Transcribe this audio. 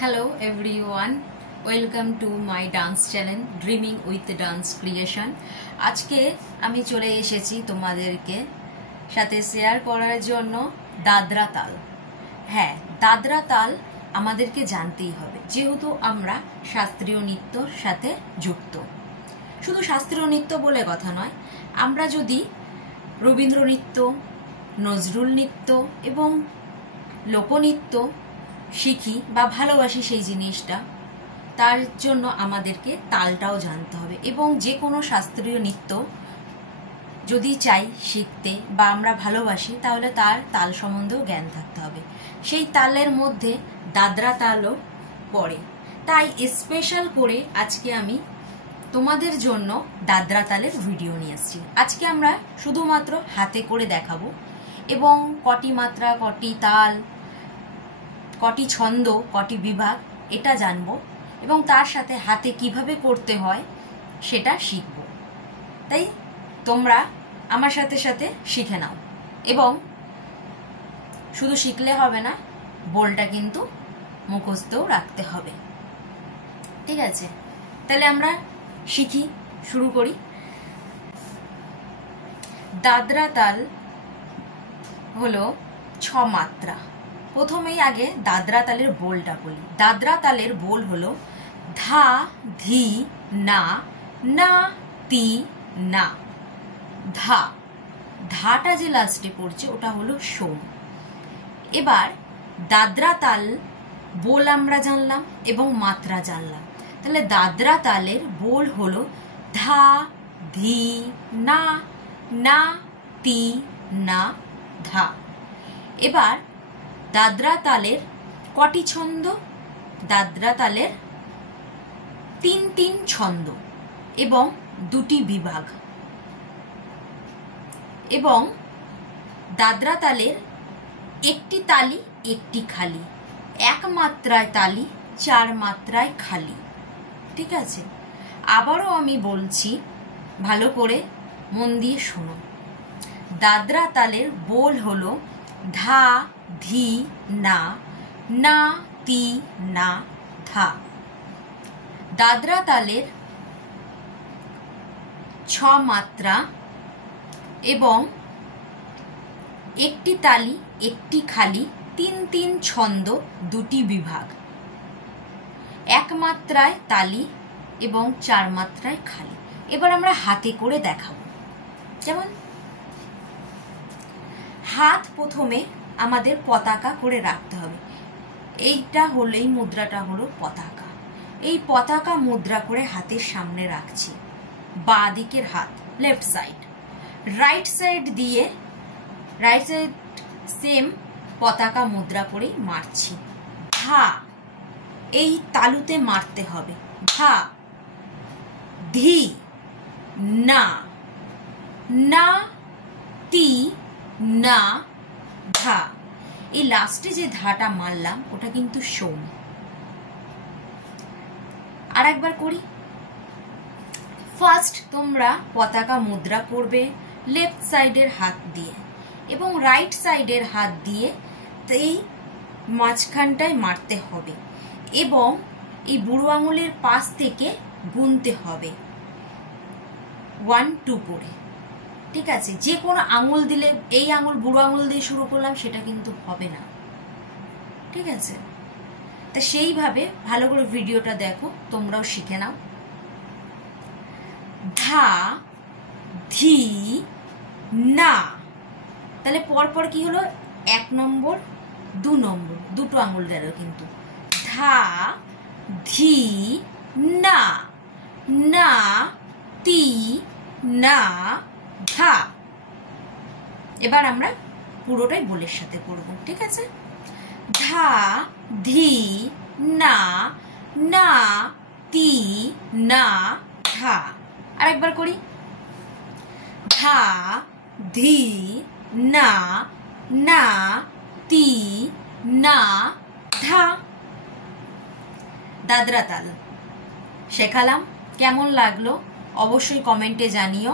Hello everyone, welcome to my dance channel Dreaming with Dance Creation। আজকে আমি চলে এসেছি তোমাদেরকে সাথে শেয়ার করার জন্য দাদরা তাল। হ্যাঁ, দাদরা তাল আমাদেরকে জানতেই হবে, যেহেতু আমরা শাস্ত্রীয় নৃত্যর সাথে যুক্ত। শুধু শাস্ত্রীয় নৃত্য বলে কথা নয়, আমরা যদি রবীন্দ্র নৃত্য, নজরুল নৃত্য এবং লোকনৃত্য শিখি বা ভালোবাসি সেই জিনিসটা, তার জন্য আমাদেরকে তালটাও জানতে হবে। এবং যে কোনো শাস্ত্রীয় নৃত্য যদি চাই শিখতে বা আমরা ভালোবাসি, তাহলে তার তাল সম্বন্ধেও জ্ঞান থাকতে হবে। সেই তালের মধ্যে দাদরা তালও পড়ে। তাই স্পেশাল করে আজকে আমি তোমাদের জন্য দাদরা তালের ভিডিও নিয়ে এসেছি। আজকে আমরা শুধুমাত্র হাতে করে দেখাবো এবং কটি মাত্রা, কটি তাল, কটি ছন্দ, কটি বিভাগ এটা জানবো এবং তার সাথে হাতে কিভাবে করতে হয় সেটা শিখব। তাই তোমরা আমার সাথে সাথে শিখে নাও এবং শুধু শিখলে হবে না, বোলটা কিন্তু মুখস্থও রাখতে হবে। ঠিক আছে, তাহলে আমরা শিখি, শুরু করি। দাদরা তাল হলো 6 মাত্রা। প্রথমেই আগে দাদরা তালের বোলটা বলি। দাদরা তালের বোল হলো ধা, ধি, না, না, তি, না। ধা, ধাটা যে লাস্টে পড়ছে ওটা হলো সোম। এবার দাদরা তাল বোল আমরা জানলাম এবং মাত্রা জানলাম। তাহলে দাদরা তালের বোল হলো ধা, ধি, না, না, তি, না, ধা। এবার দাদরা তালের কটি ছন্দ? দাদরা তালের 3 ছন্দ এবং 2টি বিভাগ। এবং দাদরা তালের একটি তালি, একটি খালি, 1 মাত্রায় তালি, 4 মাত্রায় খালি। ঠিক আছে, আবারও আমি বলছি, ভালো করে মন দিয়ে শোনো। দাদরা তালের বোল হলো ধা, ধি, না, না, তি, না, ধা। দাদরা তালের 6 মাত্রা এবং একটি তালি, একটি খালি, 3 ছন্দ, 2টি বিভাগ, 1 মাত্রায় তালি এবং 4 মাত্রায় খালি। এবার আমরা হাতে করে দেখাবো। যেমন হাত প্রথমে আমাদের পতাকা করে রাখতে হবে। এইটা হলো, এই মুদ্রাটা হলো পতাকা। এই পতাকা মুদ্রা করে হাতের সামনে রাখছি। বাঁ দিকের হাত লেফট সাইড, রাইট সাইড দিয়ে রাইট সাইড সেম পতাকা মুদ্রা করে মারছি। ধা, এই তালুতে মারতে হবে। ধা, ধি, না, না, তি, না, ধা। এই লাস্টে যে ধাটা মারলাম ওটা কিন্তু সোম। আর একবার করি। ফার্স্ট তোমরা পতাকা মুদ্রা করবে লেফট সাইডের হাত দিয়ে এবং রাইট সাইডের হাত দিয়ে এই মাঝখানটায় মারতে হবে এবং এই বুড়ো আঙুলের পাশ থেকে গুনতে হবে 1 2 করে। ঠিক আছে, যে কোনো আঙুল দিলে, এই আঙুল বুড়ো আঙুল দিয়ে শুরু করলাম সেটা কিন্তু হবে না। ঠিক আছে, তা সেইভাবে ভালো করে ভিডিওটা দেখো, তোমরাও শিখে নাও। ধা, ধি, না। তাহলে পরপর কি হলো? 1 নম্বর, 2 নম্বর, 2টো আঙুল গেল কিন্তু। ধা, ধি, না, না, তি, না, ধা। এবার আমরা পুরোটাই বোলের সাথে করব। ঠিক আছে, ধা, ধি, না, না, তি, না, ধা। আরেকবার করি। ধা, ধি, না, না, তি, না, ধা। দাদরা তাল শেখালাম। কেমন লাগলো অবশ্যই কমেন্টে জানিও।